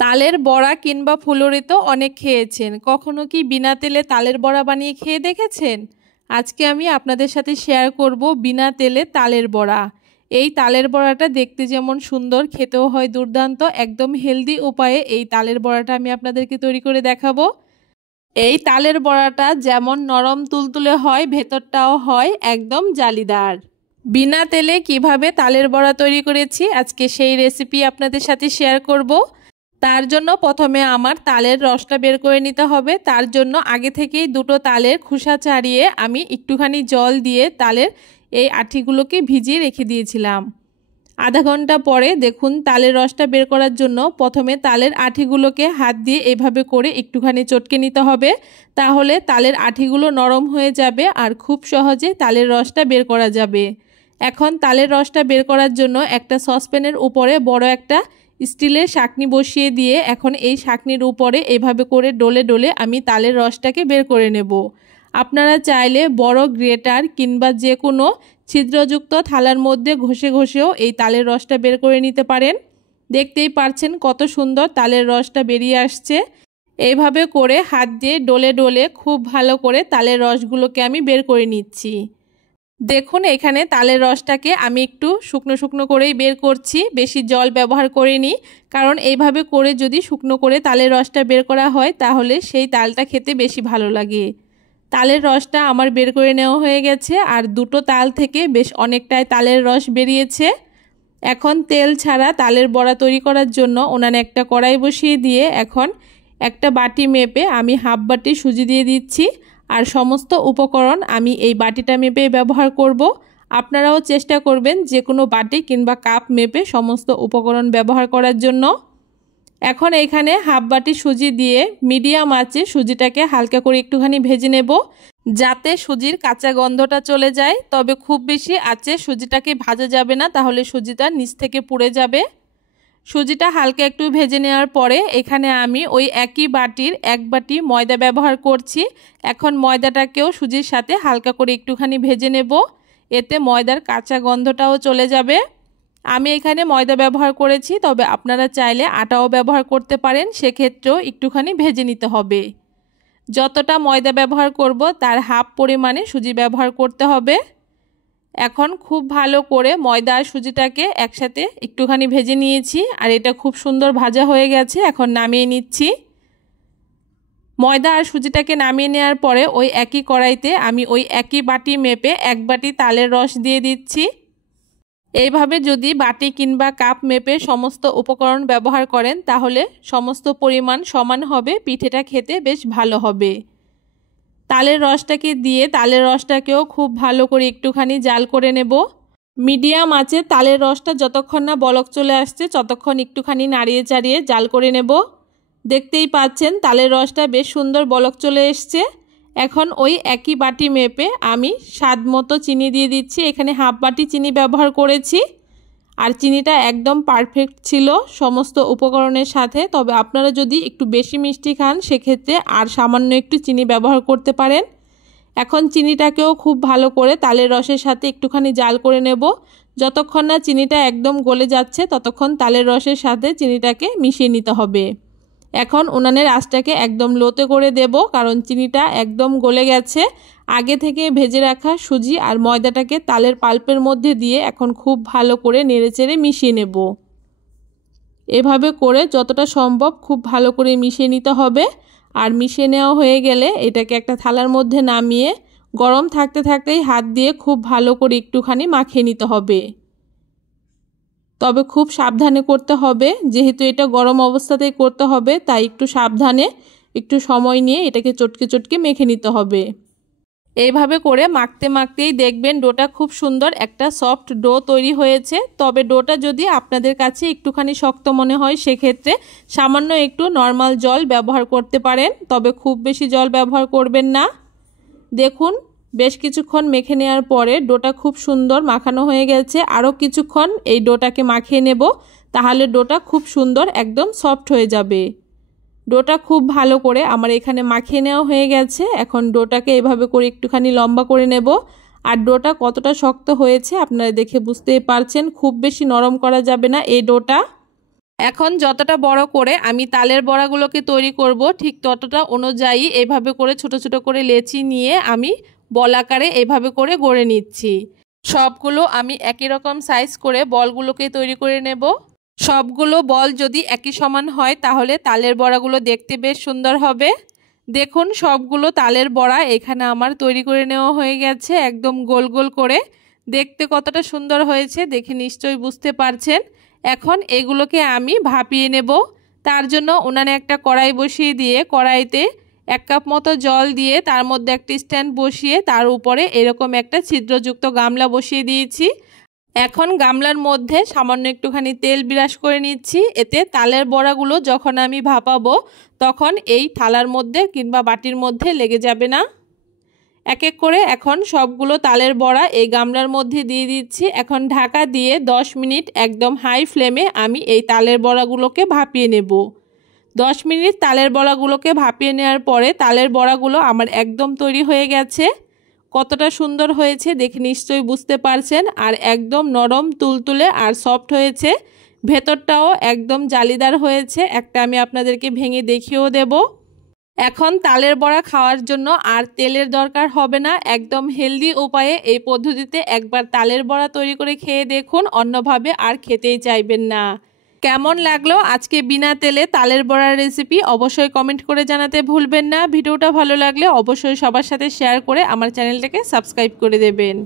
তালের বড়া কিংবা ফুলুরি তো অনেক খেয়েছেন। কখনো কি বিনা তেলে তালের বড়া বানিয়ে খেয়ে দেখেছেন? আজকে আমি আপনাদের সাথে শেয়ার করব বিনা তেলে তালের বড়া। এই তালের বড়াটা দেখতে যেমন সুন্দর, খেতেও হয় দুর্দান্ত। একদম হেলদি উপায়ে এই তালের বড়াটা আমি আপনাদেরকে তৈরি করে দেখাবো। এই তালের বড়াটা যেমন নরম তুলতুলে হয়, ভেতরটাও হয় একদম জালিদার। বিনা তেলে কিভাবে তালের বড়া তৈরি করেছি আজকে সেই রেসিপি আপনাদের সাথে শেয়ার করব। তার জন্য প্রথমে আমার তালের রসটা বের করে নিতে হবে। তার জন্য আগে থেকেই দুটো তালের খোসা ছাড়িয়ে আমি একটুখানি জল দিয়ে তালের এই আঠিগুলোকে ভিজিয়ে রেখে দিয়েছিলাম। আধা ঘন্টা পরে দেখুন তালের রসটা বের করার জন্য প্রথমে তালের আঠিগুলোকে হাত দিয়ে এভাবে করে একটুখানি চটকে নিতে হবে। তাহলে তালের আঠিগুলো নরম হয়ে যাবে আর খুব সহজে তালের রসটা বের করা যাবে। এখন তালের রসটা বের করার জন্য একটা সসপ্যানের উপরে বড় একটা স্টিলের ছাঁকনি বসিয়ে দিয়ে এখন এই ছাঁকনির উপরে এভাবে করে ডলে ডলে আমি তালের রসটাকে বের করে নেব। আপনারা চাইলে বড় গ্রেটার কিংবা যে কোনো ছিদ্রযুক্ত থালার মধ্যে ঘষে ঘষেও এই তালের রসটা বের করে নিতে পারেন। দেখতেই পাচ্ছেন কত সুন্দর তালের রসটা বেরিয়ে আসছে। এইভাবে করে হাত দিয়ে ডলে ডলে খুব ভালো করে তালের রসগুলোকে আমি বের করে নিচ্ছি। দেখুন এখানে তালের রসটাকে আমি একটু শুকনো শুকনো করেই বের করছি, বেশি জল ব্যবহার করিনি। কারণ এইভাবে করে যদি শুকনো করে তালের রসটা বের করা হয় তাহলে সেই তালটা খেতে বেশি ভালো লাগে। তালের রসটা আমার বের করে নেওয়া হয়ে গেছে আর দুটো তাল থেকে বেশ অনেকটাই তালের রস বেরিয়েছে। এখন তেল ছাড়া তালের বড়া তৈরি করার জন্য উনানে একটা কড়াই বসিয়ে দিয়ে এখন একটা বাটি মেপে আমি হাফ বাটি সুজি দিয়ে দিচ্ছি। আর সমস্ত উপকরণ আমি এই বাটিটা মেপে ব্যবহার করব। আপনারাও চেষ্টা করবেন যে কোনো বাটি কিংবা কাপ মেপে সমস্ত উপকরণ ব্যবহার করার জন্য। এখন এইখানে হাফ বাটি সুজি দিয়ে মিডিয়াম আঁচে সুজিটাকে হালকা করে একটুখানি ভেজে নেব, যাতে সুজির কাঁচা গন্ধটা চলে যায়। তবে খুব বেশি আঁচে সুজিটাকে ভাজা যাবে না, তাহলে সুজিটা নিচ থেকে পুড়ে যাবে। সুজিটা হালকা একটু ভেজে নেওয়ার পরে এখানে আমি ওই একই বাটির এক বাটি ময়দা ব্যবহার করছি। এখন ময়দাটাকেও সুজির সাথে হালকা করে একটুখানি ভেজে নেব, এতে ময়দার কাঁচা গন্ধটাও চলে যাবে। আমি এখানে ময়দা ব্যবহার করেছি, তবে আপনারা চাইলে আটাও ব্যবহার করতে পারেন, সেক্ষেত্রেও একটুখানি ভেজে নিতে হবে। যতটা ময়দা ব্যবহার করব তার হাফ পরিমাণে সুজি ব্যবহার করতে হবে। এখন খুব ভালো করে ময়দা আর সুজিটাকে একসাথে একটুখানি ভেজে নিয়েছি আর এটা খুব সুন্দর ভাজা হয়ে গেছে। এখন নামিয়ে নিচ্ছি। ময়দা আর সুজিটাকে নামিয়ে নেওয়ার পরে ওই একই কড়াইতে আমি ওই একই বাটি মেপে এক বাটি তালের রস দিয়ে দিচ্ছি। এইভাবে যদি বাটি কিংবা কাপ মেপে সমস্ত উপকরণ ব্যবহার করেন তাহলে সমস্ত পরিমাণ সমান হবে, পিঠেটা খেতে বেশ ভালো হবে। তালের রসটাকে দিয়ে তালের রসটাকেও খুব ভালো করে একটুখানি জাল করে নেব। মিডিয়াম আঁচে তালের রসটা যতক্ষণ না বলক চলে আসছে ততক্ষণ একটুখানি নাড়িয়ে চাড়িয়ে জাল করে নেব। দেখতেই পাচ্ছেন তালের রসটা বেশ সুন্দর বলক চলে এসছে। এখন ওই একই বাটি মেপে আমি স্বাদ মতো চিনি দিয়ে দিচ্ছি। এখানে হাফ বাটি চিনি ব্যবহার করেছি আর চিনিটা একদম পারফেক্ট ছিল সমস্ত উপকরণের সাথে। তবে আপনারা যদি একটু বেশি মিষ্টি খান সেক্ষেত্রে আর সামান্য একটু চিনি ব্যবহার করতে পারেন। এখন চিনিটাকেও খুব ভালো করে তালের রসের সাথে একটুখানি জাল করে নেব। যতক্ষণ না চিনিটা একদম গলে যাচ্ছে ততক্ষণ তালের রসের সাথে চিনিটাকে মিশিয়ে নিতে হবে। এখন উনানের আঁচটাকে একদম লোতে করে দেব, কারণ চিনিটা একদম গলে গেছে। আগে থেকে ভেজে রাখা সুজি আর ময়দাটাকে তালের পাল্পের মধ্যে দিয়ে এখন খুব ভালো করে নেড়েচেড়ে মিশিয়ে নেব। এভাবে করে যতটা সম্ভব খুব ভালো করে মিশিয়ে নিতে হবে। আর মিশিয়ে নেওয়া হয়ে গেলে এটাকে একটা থালার মধ্যে নামিয়ে গরম থাকতে থাকতেই হাত দিয়ে খুব ভালো করে একটুখানি মাখিয়ে নিতে হবে। তবে খুব সাবধানে করতে হবে, যেহেতু এটা গরম অবস্থাতেই করতে হবে, তাই একটু সাবধানে একটু সময় নিয়ে এটাকে চটকে চটকে মেখে নিতে হবে। এইভাবে করে মাখতে মাখতেই দেখবেন ডোটা খুব সুন্দর একটা সফট ডো তৈরি হয়েছে। তবে ডোটা যদি আপনাদের কাছে একটুখানি শক্ত মনে হয় সেক্ষেত্রে সামান্য একটু নর্মাল জল ব্যবহার করতে পারেন, তবে খুব বেশি জল ব্যবহার করবেন না। দেখুন বেশ কিছুক্ষণ মেখে নেওয়ার পরে ডোটা খুব সুন্দর মাখানো হয়ে গেছে। আরও কিছুক্ষণ এই ডোটাকে মাখিয়ে নেব, তাহলে ডোটা খুব সুন্দর একদম সফট হয়ে যাবে। ডোটা খুব ভালো করে আমার এখানে মাখিয়ে নেওয়া হয়ে গেছে। এখন ডোটাকে এভাবে করে একটুখানি লম্বা করে নেব। আর ডোটা কতটা শক্ত হয়েছে আপনারা দেখে বুঝতেই পারছেন। খুব বেশি নরম করা যাবে না এই ডোটা। এখন যতটা বড় করে আমি তালের বড়াগুলোকে তৈরি করব ঠিক ততটা অনুযায়ী এভাবে করে ছোট ছোট করে লেচি নিয়ে আমি বল আকারে এভাবে করে গড়ে নিচ্ছি। সবগুলো আমি একই রকম সাইজ করে বলগুলোকে তৈরি করে নেব। সবগুলো বল যদি একই সমান হয় তাহলে তালের বড়াগুলো দেখতে বেশ সুন্দর হবে। দেখুন সবগুলো তালের বড়া এখানে আমার তৈরি করে নেওয়া হয়ে গেছে একদম গোল গোল করে। দেখতে কতটা সুন্দর হয়েছে দেখে নিশ্চয়ই বুঝতে পারছেন। এখন এগুলোকে আমি ভাপিয়ে নেব। তার জন্য উনানে একটা কড়াই বসিয়ে দিয়ে কড়াইতে 1 কাপ মতো জল দিয়ে তার মধ্যে একটি স্ট্যান্ড বসিয়ে তার উপরে এরকম একটা ছিদ্রযুক্ত গামলা বসিয়ে দিয়েছি। এখন গামলার মধ্যে সামান্য একটুখানি তেল ব্রাশ করে নিচ্ছি। এতে তালের বড়াগুলো যখন আমি ভাপাবো তখন এই থালার মধ্যে কিংবা বাটির মধ্যে লেগে যাবে না। এক এক করে এখন সবগুলো তালের বড়া এই গামলার মধ্যে দিয়ে দিচ্ছি। এখন ঢাকা দিয়ে 10 মিনিট একদম হাই ফ্লেমে আমি এই তালের বড়াগুলোকে ভাপিয়ে নেব। 10 মিনিট তালের বড়াগুলোকে ভাপিয়ে নেওয়ার পরে তালের বড়াগুলো আমার একদম তৈরি হয়ে গেছে। কতটা সুন্দর হয়েছে দেখে নিশ্চয়ই বুঝতে পারছেন। আর একদম নরম তুলতুলে আর সফট হয়েছে, ভেতরটাও একদম জালিদার হয়েছে। একটা আমি আপনাদেরকে ভেঙে দেখিয়েও দেব। এখন তালের বড়া খাওয়ার জন্য আর তেলের দরকার হবে না। একদম হেলদি উপায়ে এই পদ্ধতিতে একবার তালের বড়া তৈরি করে খেয়ে দেখুন, অন্যভাবে আর খেতেই চাইবেন না। কেমন লাগলো আজকে বিনা তেলে তালের বড়ার রেসিপি অবশ্যই কমেন্ট করে জানাতে ভুলবেন না। ভিডিওটা ভালো লাগলে অবশ্যই সবার সাথে শেয়ার করে আমার চ্যানেলটাকে সাবস্ক্রাইব করে দেবেন।